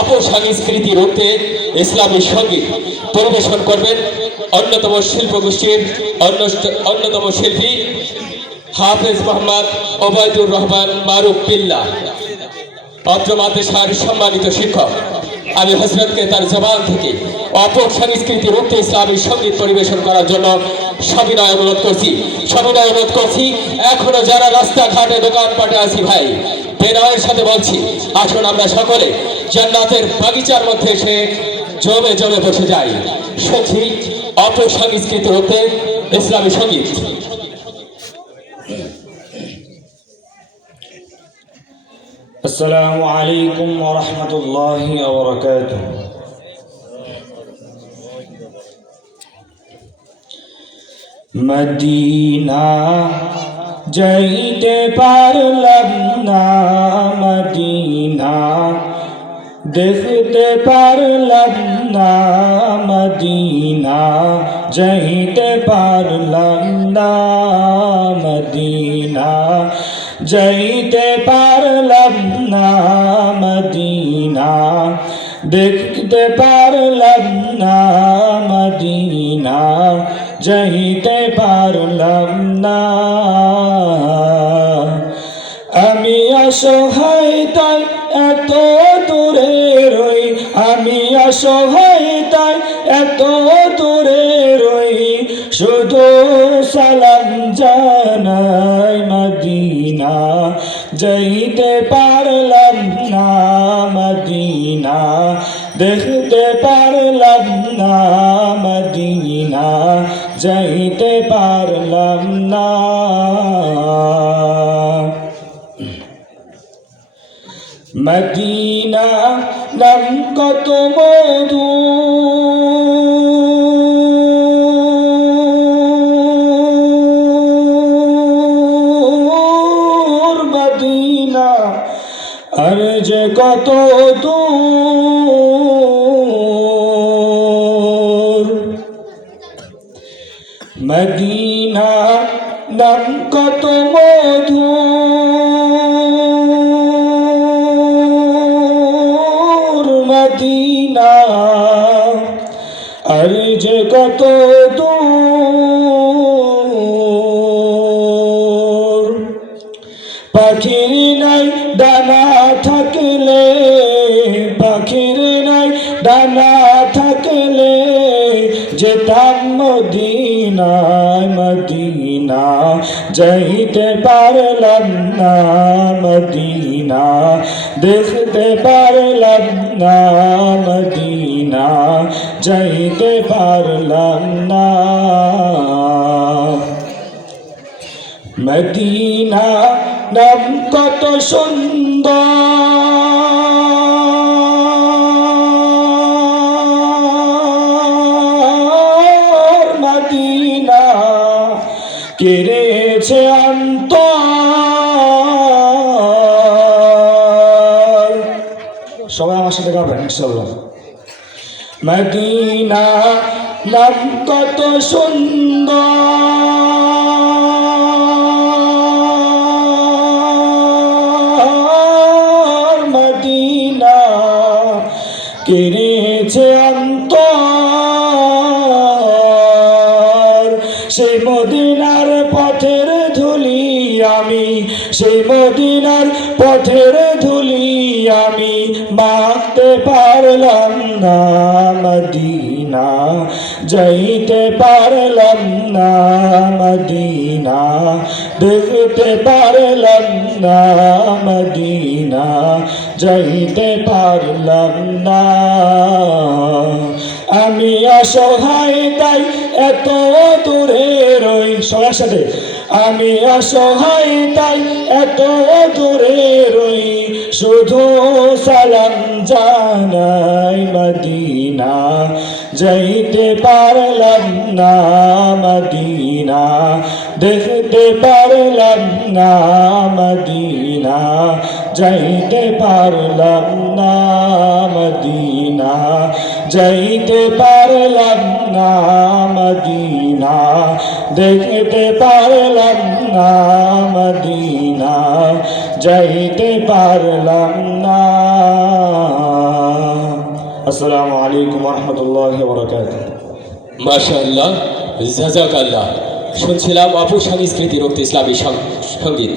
অপসংস্কৃতি রুখতে ইসলামী সঙ্গীত পরিবেশন করবেন অন্যতম শিল্পগোষ্ঠীর অন্যতম শিল্পী হাফেজ মোহাম্মদ ওবায়দুর রহমান মারুফ বিল্লাহ। অত্র মাদ্রাসার সম্মানিত শিক্ষক আমি হযরতকে তার জবান থেকে অপসংস্কৃতি রুখতে ইসলামী সঙ্গীত পরিবেশন করার জন্য সবিনয় অনুরোধ করছি। এখনো যারা রাস্তাঘাটে দোকানপাটে আছি ভাই, বিনয়ের সাথে বলছি, আসুন আমরা সকলে জান্নাতের বাগিচার মধ্যে এসে জমে জমে বসে যাই। শুনছি অপসংস্কৃতি রুখতে ইসলামী সঙ্গীত। السلام عليكم ورحمة الله وبركاته। মদিনা যাইতে পারলাম না, মদিনা দেখতে পারলাম না, মদিনা যাইতে পারলাম না, মদিনা যাইতে পারলাম না, মদিনা দেখতে পারলাম না, মদিনা যাইতে পারলাম না। আমি অসহায় তাই এত দূরে রই, আমি অসহায় তাই এত দূরে রই, শুধু সালাম জানাই, মদিনা যাইতে পারলাম না, মদিনা দেখতে পারলাম না, মদিনা যাইতে পারলাম না। মদিনা নাম কত মধু, মদিনা আর যে কত দূর, মদিনা নাম কত মধু, মদিনা আর যে কত দূর। পাখির নাই ডানা থাকলে, পাখির নাই ডানা থাকলে যেতাম মদিনায়, মদিনা যাইতে পারলাম না, মদিনা দেখতে পারলাম না, মদিনা যাইতে পারলাম না। মদিনা নাম কত সুন্দর, মদিনা কেড়েছে অন্তর। সবাই আমার সাথে গাবেন ইনশাআল্লাহ। মদিনা নাম কত সুন্দর, মদিনা কেড়েছে অন্তর। সেই মদিনার পথের ধুলি আমি, সেই মদিনার পথের ধুলি আমি মাখতে পারলাম না, মদিনা যাইতে পারলাম না, মদিনা দেখতে পারলাম না, মদিনা যাইতে পারলাম না। আমি অসহায় তাই এত দূরে রই, সবার সাথে আমি অসহায় তাই এত দূরে রই, শুধু সালাম জানাই, মদিনা যাইতে পারলাম না, মদিনা দেখতে পারলাম না, মদিনা যাইতে পারলাম না, মদিনা যাইতে পারলাম না, মদিনা দেখতে পারলাম না, মদিনা যাইতে পারলাম না। আসসালামু আলাইকুম রহমতুল্লাহি ওয়া বারাকাতুহু। মাশাআল্লাহ, জাযাকাল্লাহ। শুনছিলাম অপু সংস্কৃতি রক্ত ইসলামী সঙ্গীত।